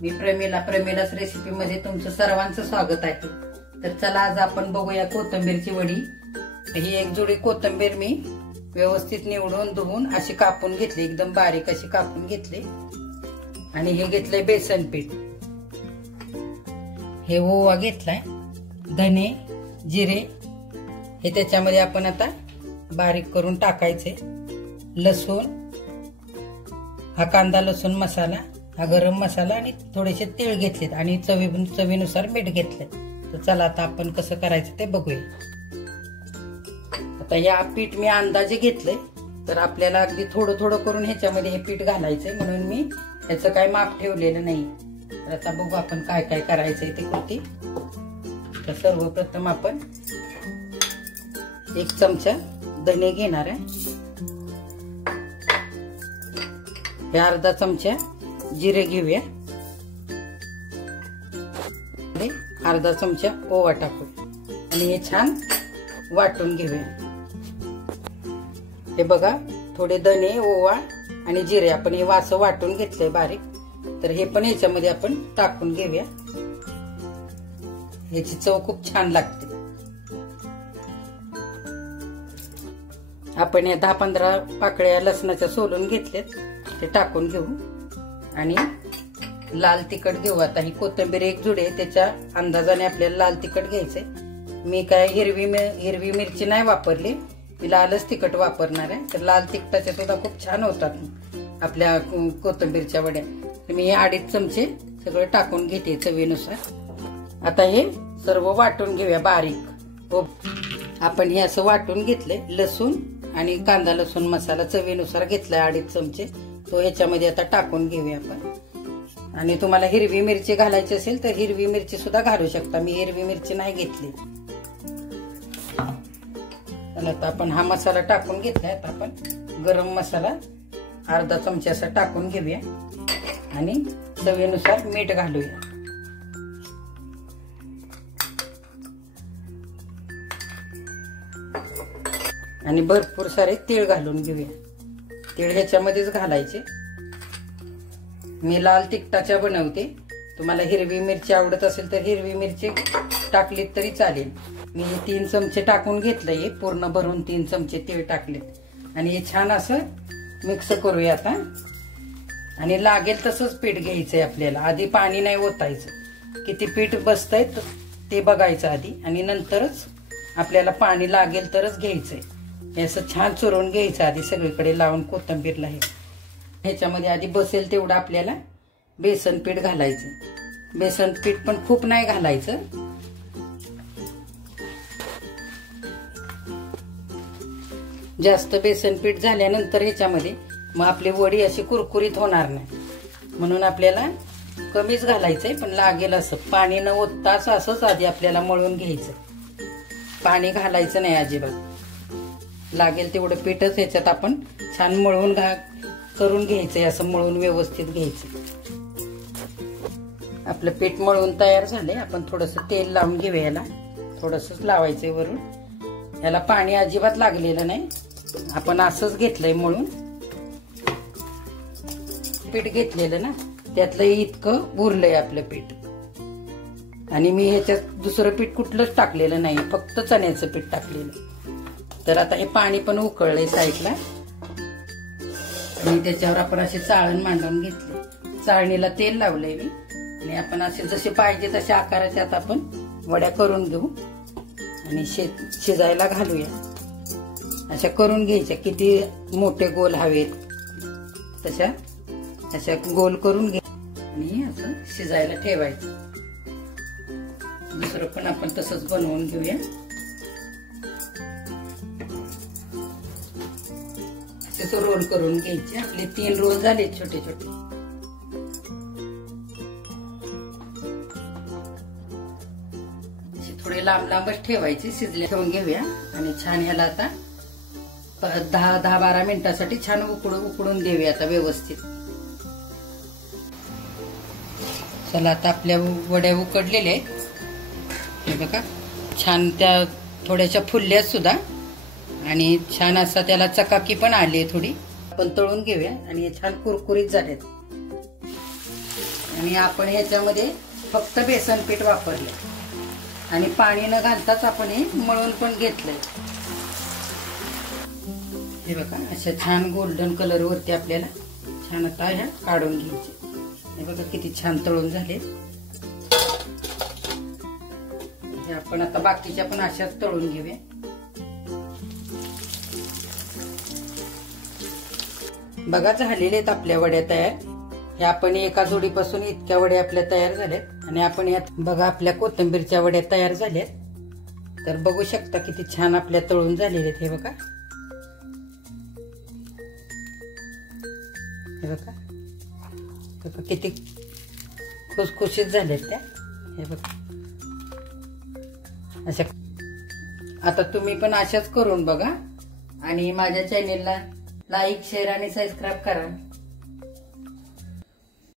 मी प्रमिलाच recipe मध्ये तुमचं सर्वांचं स्वागत आहे। तर चला आज आपण बघूया कोथिंबीरची वडी। ही एक जोडी कोथिंबीर मी व्यवस्थित निवडून धुवून अशी कापून घेतली, एकदम बारीक अशी कापून घेतली। आणि हे घेतलंय बेसन पीठ, हे ओवा घेतलाय, धने जिरे हे त्याच्यामध्ये आपण आता बारीक करून टाकायचे। लसूण, हा कांदा लसूण मसाला, हा गरम मसाला आणि थोडेसे तीळ घेतलेत आणि चवीनुसार मीठ घेतले। तर चला आता आपण कसं करायचं ते बघूया। आता या पीठ मी अंदाजे घेतले, तर आपल्याला अगदी थोडं थोडं करून ह्याच्यामध्ये हे पीठ घालायचंय, म्हणून मी ह्याचं काही माप ठेवलेलं नाही। तर आता बघू आपण काय काय करायचंय ते कृती। तर सर्वप्रथम आपण 1 चमचा धने घेणार आहे, हे अर्धा चमचा जिरे घेऊया, अर्धा चमचा ओवा टाकू आणि हे छान वाटून घेऊया। हे बघा, थोडे धने ओवा आणि जिरे आपण हे वास वाटून घेतलंय बारीक, तर हे पण याच्यामध्ये आपण टाकून घेऊया। ह्याची चव खूप छान लागते। आपण या 10-15 पाकळ्या लसणाच्या सोलून घेतल्यात, ते टाकून घेऊ आणि लाल तिखट घेऊ। आता ही कोथिंबीर एक जुडी आहे, त्याच्या अंदाजाने आपल्याला लाल तिखट घ्यायचंय। मी काय हिरवी मिरची नाही वापरली, मी लालच तिखट वापरणार आहे। तर लाल तिखटाच्या सुद्धा खूप छान होतात आपल्या कोथिंबीरच्या वड्या। मी हे 2.5 चमचे सगळं टाकून घेते चवीनुसार। आता हे सर्व वाटून घेऊया बारीक। आपण हे असं वाटून घेतलंय। लसूण आणि कांदा लसूण मसाला चवीनुसार घेतलाय 2.5 चमचे, तो ह्याच्यामध्ये आता टाकून घेऊया आपण। आणि तुम्हाला हिरवी मिरची घालायची असेल तर हिरवी मिरची सुद्धा घालू शकता, मी हिरवी मिरची नाही घेतली। आता आपण हा मसाला टाकून घेतलाय। आता आपण गरम मसाला अर्धा चमचा असा टाकून घेऊया आणि चवीनुसार मीठ घालूया। आणि भरपूर सारे तीळ घालून घेऊया। तीळ ह्याच्यामध्येच घालायचे। मी लाल तिखटाच्या बनवते, तुम्हाला हिरवी मिरची आवडत असेल तर हिरवी मिरची टाकलीत तरी चालेल। मी 3 चमचे टाकून घेतलंय, पूर्ण भरून 3 चमचे तीळ टाकलेत आणि हे छान असं मिक्स करूया आता। आणि लागेल तसंच पीठ घ्यायचंय आपल्याला, आधी पाणी नाही ओतायचं। किती पीठ बसतंय ते बघायचं आधी आणि नंतरच आपल्याला पाणी लागेल तरच घ्यायचंय। हे असं छान चुरून घ्यायचं आधी सगळीकडे लावून कोथिंबीरला। ह्याच्यामध्ये आधी बसेल तेवढं आपल्याला बेसन पीठ घालायचं। बेसन पीठ पण खूप नाही घालायचं, जास्त बेसन पीठ झाल्यानंतर ह्याच्यामध्ये मग आपली वडी अशी कुरकुरीत होणार नाही, म्हणून आपल्याला कमीच घालायचंय। पण लागेल असं पाणी न ओतताच असंच आधी आपल्याला मळून घ्यायचं, पाणी घालायचं नाही अजिबात। लागेल तेवढं पीठच ह्याच्यात आपण छान मळून करून घ्यायचंय, असं मळून व्यवस्थित घ्यायचं। आपलं पीठ मळून तयार झाले। आपण थोडस तेल लावून घेऊया, याला थोडसच लावायचंय वरून। याला पाणी अजिबात लागलेलं नाही, आपण असंच घेतलंय मळून। पीठ घेतलेलं ना, त्यातलं इतकं उरलंय आपलं पीठ। आणि मी ह्याच्यात दुसरं पीठ कुठलंच टाकलेलं नाही, फक्त चण्याचं पीठ टाकलेलं। तर आता हे पाणी पण उकळलंय साईडला आणि त्याच्यावर आपण असे चाळण मांडून घेतले। चाळणीला तेल लावलंय मी आणि आपण असे जसे पाहिजे तशा आकाराच्या आता आपण वड्या करून घेऊ आणि शिजायला घालूया। अशा करून घ्यायच्या, किती मोठे गोल हवेत तशा गोल करून घ्या आणि असं शिजायला ठेवायचं। दुसरं पण आपण तसंच बनवून घेऊया। रोल करून घ्यायचे। आपले 3 रोल झाले छोटे छोटे। थोडे लांबच ठेवायचे, शिजले ठेवून घेऊया आणि छान ह्याला आता 10-12 मिनिटासाठी छान उकडून देऊया आता व्यवस्थित। चला आता आपल्या वड्या उकडलेल्या आहेत, हे बघा छान, त्या थोड्याशा फुलल्या सुद्धा आणि छान असा त्याला चकाकी पण आली थोडी। आपण तळून घेऊया आणि हे छान कुरकुरीत झालेत। आणि आपण ह्याच्यामध्ये फक्त बेसन पीठ वापरले आणि पाणी न घालताच आपण हे मळून पण घेतलंय. हे बघा अशा छान गोल्डन कलर वरती आपल्याला छान आता ह्या काढून घ्यायचे. हे बघा किती छान तळून झाले. हे आपण आता बाकीच्या पण अशाच तळून घेऊया. बघा झालेले आहेत आपल्या वड्या तयार. हे आपण एका जोडीपासून इतक्या वड्या आपल्या तयार झाल्यात आणि आपण यात बघा आपल्या कोथिंबीरच्या वड्या तयार झाल्यात. तर बघू शकता किती छान आपल्या तळून झालेले आहेत. हे बघा, हे बघा किती खुसखुशीत झालेत त्या. हे बघा अशा. आता तुम्ही पण अशाच करून बघा आणि माझ्या चॅनेलला लाईक, शेअर आणि सबस्क्राईब करा.